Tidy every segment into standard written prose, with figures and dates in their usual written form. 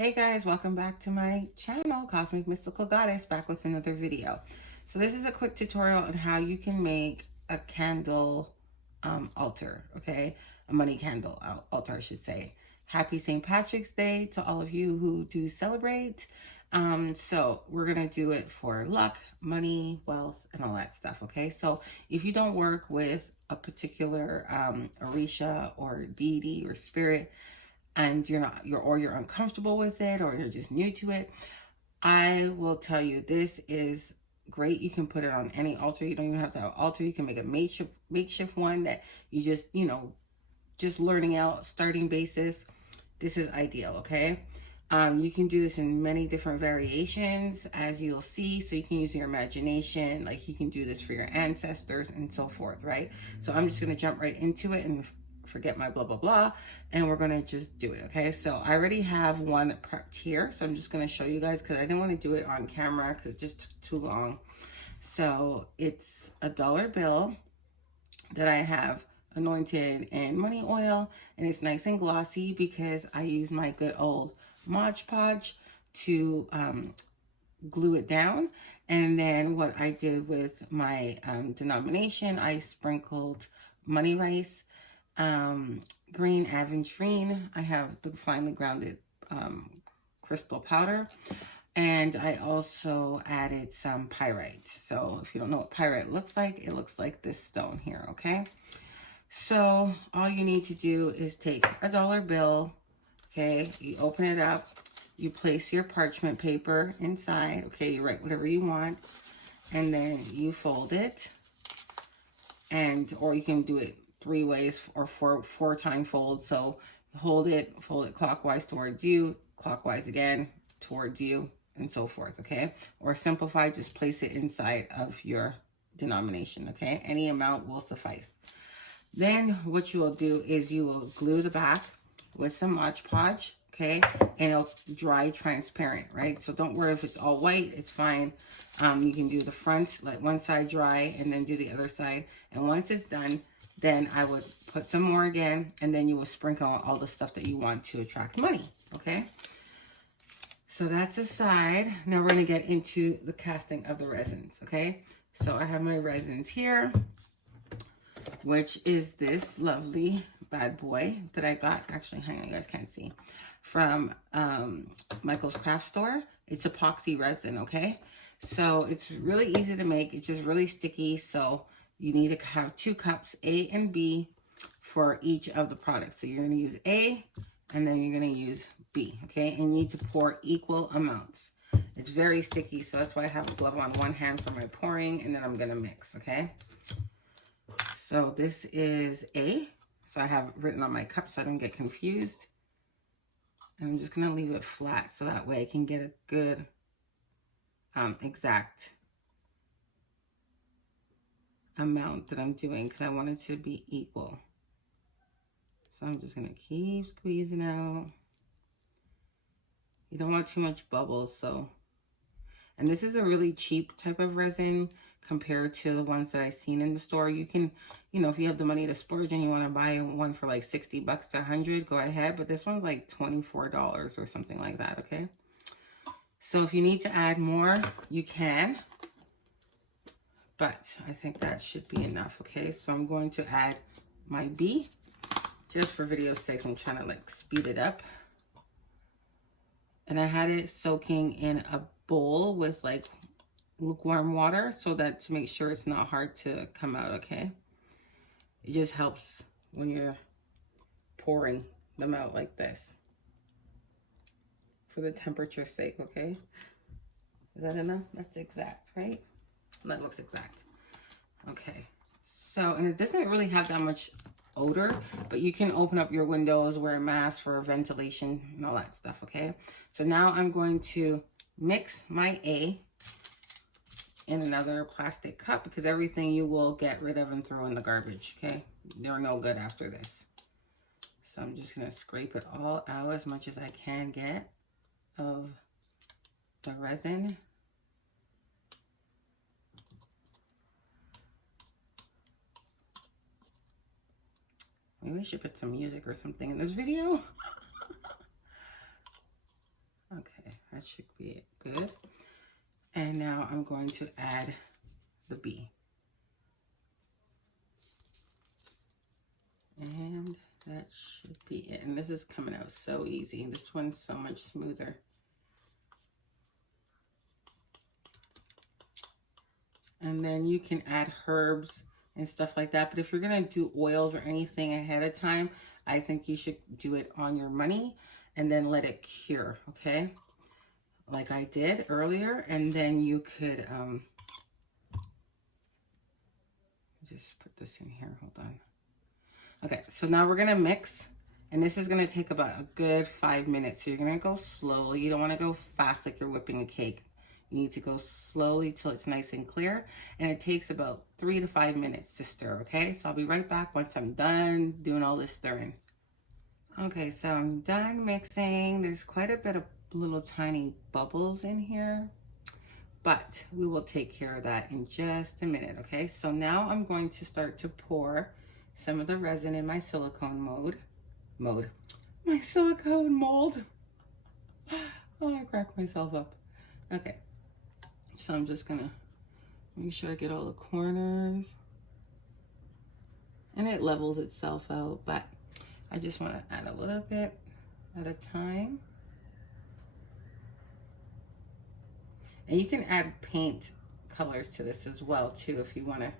Hey guys, welcome back to my channel, Cosmic Mystical Goddess, back with another video. So this is a quick tutorial on how you can make a candle altar, okay? A money candle altar, I should say. Happy St. Patrick's Day to all of you who do celebrate. So we're gonna do it for luck, money, wealth, and all that stuff, okay? So if you don't work with a particular Orisha or deity or spirit, and you're uncomfortable with it, or you're just new to it, I will tell you this is great. You can put it on any altar. You don't even have to have an altar. You can make a makeshift one that you just learning out, starting basis. This is ideal, okay? You can do this in many different variations, as you'll see. So you can use your imagination, like you can do this for your ancestors and so forth, right? So I'm just gonna jump right into it and forget my blah blah blah, and we're gonna just do it. Okay, so I already have one prepped here, so I'm just gonna show you guys because I didn't want to do it on camera because it just took too long. So it's a dollar bill that I have anointed in money oil, and it's nice and glossy because I use my good old Modgepodge to glue it down. And then what I did with my denomination, I sprinkled money rice, green aventurine. I have the finely grounded crystal powder, and I also added some pyrite. So if you don't know what pyrite looks like, it looks like this stone here, okay? So all you need to do is take a dollar bill, okay? You open it up, you place your parchment paper inside, okay? You write whatever you want, and then you fold it, or you can do it 3 ways or four time fold. So fold it clockwise towards you, clockwise again towards you, and so forth, okay? Or simplify, just place it inside of your denomination, okay? Any amount will suffice. Then what you will do is you will glue the back with some Modgepodge, okay? And it'll dry transparent, right? So don't worry if it's all white, it's fine. You can do the front, like one side dry, and then do the other side. And once it's done, then I would put some more again, and then you will sprinkle on all the stuff that you want to attract money, okay? So that's aside. Now we're gonna get into the casting of the resins, okay? So I have my resins here, which is this lovely bad boy that I got, actually, hang on, you guys can't see, from Michael's craft store. It's epoxy resin, okay? So it's really easy to make. It's just really sticky, so you need to have 2 cups, A and B, for each of the products. So you're going to use A, and then you're going to use B, okay? And you need to pour equal amounts. It's very sticky, so that's why I have a glove on one hand for my pouring, and then I'm going to mix, okay? So this is A. So I have written on my cup so I don't get confused. And I'm just going to leave it flat so that way I can get a good exact amount that I'm doing, because I want it to be equal. So I'm just going to keep squeezing out. You don't want too much bubbles, so. And this is a really cheap type of resin compared to the ones that I've seen in the store. You can, if you have the money to splurge and you want to buy one for like 60 bucks to 100, go ahead. But this one's like $24 or something like that, okay? So if you need to add more, you can. But I think that should be enough, okay? So I'm going to add my B, just for video's sake. I'm trying to like speed it up. And I had it soaking in a bowl with like lukewarm water, so that to make sure it's not hard to come out, okay? It just helps when you're pouring them out like this, for the temperature's sake, okay? Is that enough? That's exact, right? That looks exact. Okay, so, and it doesn't really have that much odor, but you can open up your windows, wear a mask for ventilation and all that stuff, okay? So now I'm going to mix my A in another plastic cup, because everything you will get rid of and throw in the garbage, okay? They're no good after this. So I'm just gonna scrape it all out as much as I can get of the resin. Maybe we should put some music or something in this video. Okay, that should be it. Good. And now I'm going to add the bee. And that should be it. And this is coming out so easy. This one's so much smoother. And then you can add herbs and stuff like that. But if you're going to do oils or anything ahead of time, I think you should do it on your money and then let it cure, okay? Like I did earlier. And then you could just put this in here. Hold on. Okay, so now we're going to mix. And this is going to take about a good 5 minutes. So you're going to go slowly. You don't want to go fast like you're whipping a cake. You need to go slowly till it's nice and clear. And it takes about 3 to 5 minutes to stir, okay? So I'll be right back once I'm done doing all this stirring. Okay, so I'm done mixing. There's quite a bit of little tiny bubbles in here, but we will take care of that in just a minute, okay? So now I'm going to start to pour some of the resin in my silicone my silicone mold. Oh, I cracked myself up. Okay. So I'm just gonna make sure I get all the corners, and it levels itself out, but I just want to add a little bit at a time. And you can add paint colors to this as well too if you want to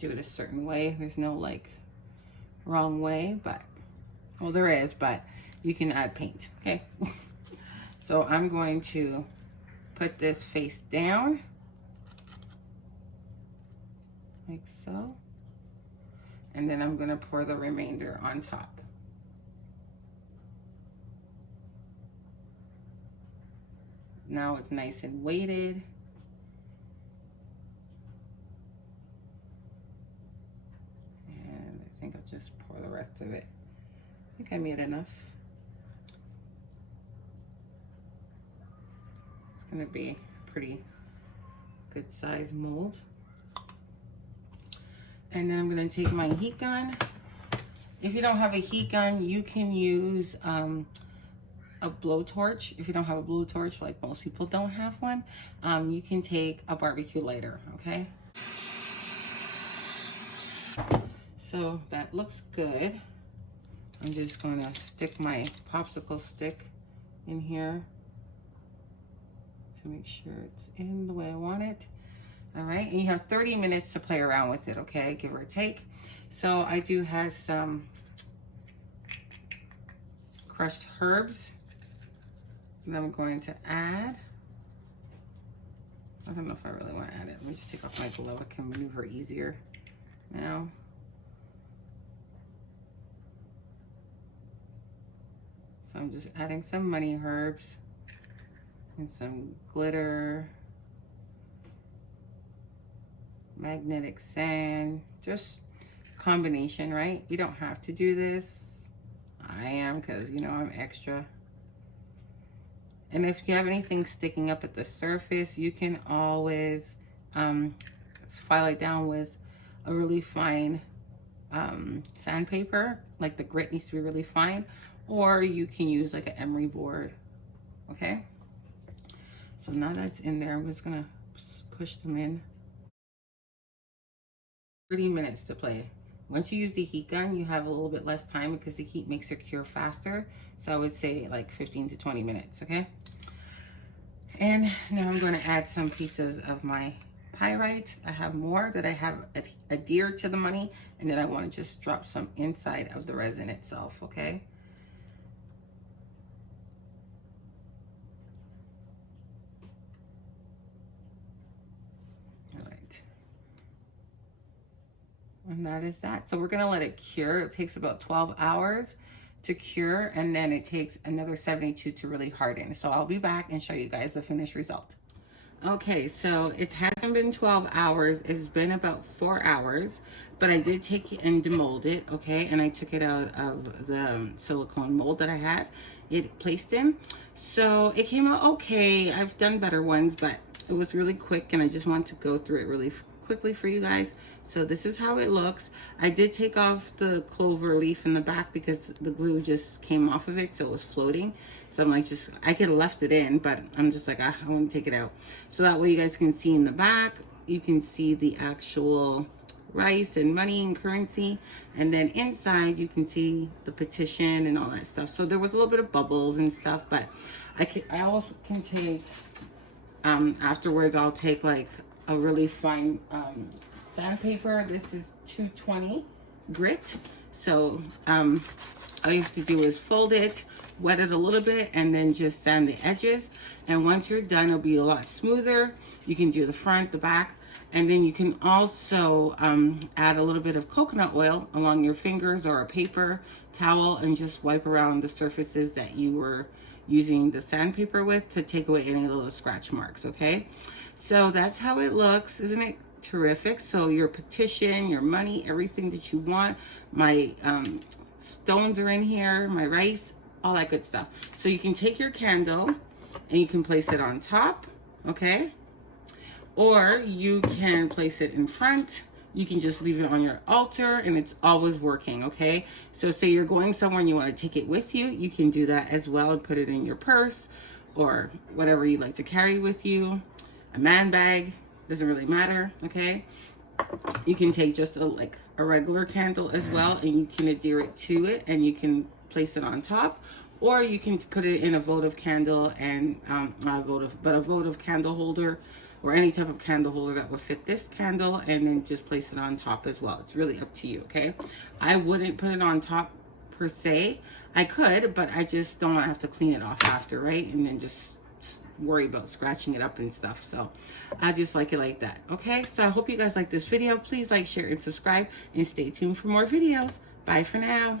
do it a certain way. There's no like wrong way, but well, there is, but you can add paint, okay? So I'm going to put this face down, like so. And then I'm gonna pour the remainder on top. Now it's nice and weighted. And I think I'll just pour the rest of it. I think I made enough. Going to be a pretty good size mold. And then I'm going to take my heat gun. If you don't have a heat gun, you can use a blowtorch. If you don't have a blowtorch, like most people don't have one, you can take a barbecue lighter, okay? So that looks good. I'm just going to stick my popsicle stick in here to make sure it's in the way I want it. All right, and you have 30 minutes to play around with it, okay, give or take. So I do have some crushed herbs that I'm going to add. I don't know if I really want to add it. Let me just take off my glove. I can maneuver easier now. So I'm just adding some money herbs and some glitter, magnetic sand, just combination, right? You don't have to do this. I am, because you know I'm extra. And if you have anything sticking up at the surface, you can always file it down with a really fine sandpaper, like the grit needs to be really fine, or you can use like an emery board, okay? So now that's in there, I'm just gonna push them in. 30 minutes to play. Once you use the heat gun, you have a little bit less time because the heat makes it cure faster. So I would say like 15 to 20 minutes, okay? And now I'm gonna add some pieces of my pyrite. I have more that I have adhered to the money, and then I wanna just drop some inside of the resin itself, okay? And that is that. So we're gonna let it cure. It takes about 12 hours to cure, and then it takes another 72 to really harden. So I'll be back and show you guys the finished result. Okay, so it hasn't been 12 hours. It's been about 4 hours, but I did take it and demold it, okay? And I took it out of the silicone mold that I had it placed in. So it came out okay. I've done better ones, but it was really quick, and I just wanted to go through it really quickly for you guys. So this is how it looks. I did take off the clover leaf in the back because the glue just came off of it, so it was floating. So I'm like, I could have left it in, but I'm just like, I want to take it out. So that way you guys can see in the back, you can see the actual rice and money and currency. And then inside you can see the petition and all that stuff. So there was a little bit of bubbles and stuff, but I also can take, afterwards I'll take like a really fine sandpaper. This is 220 grit. So all you have to do is fold it, wet it a little bit, and then just sand the edges. And once you're done, it'll be a lot smoother. You can do the front, the back, and then you can also add a little bit of coconut oil along your fingers or a paper towel and just wipe around the surfaces that you were using the sandpaper with to take away any little scratch marks, okay? So that's how it looks. Isn't it terrific? So your petition, your money, everything that you want. My stones are in here, my rice, all that good stuff. So you can take your candle and you can place it on top, okay? Or you can place it in front. You can just leave it on your altar and it's always working, okay? So say you're going somewhere and you want to take it with you, you can do that as well and put it in your purse or whatever you like to carry with you. A man bag, doesn't really matter, okay? You can take just a regular candle as well and you can adhere it to it and you can place it on top, or you can put it in a votive candle and not a votive candle holder, or any type of candle holder that would fit this candle, and then just place it on top as well. It's really up to you, okay? I wouldn't put it on top per se. I could, but I just don't want to have to clean it off after, right? And then just worry about scratching it up and stuff. So I just like it like that, okay? So I hope you guys like this video. Please like, share, and subscribe, and stay tuned for more videos. Bye for now.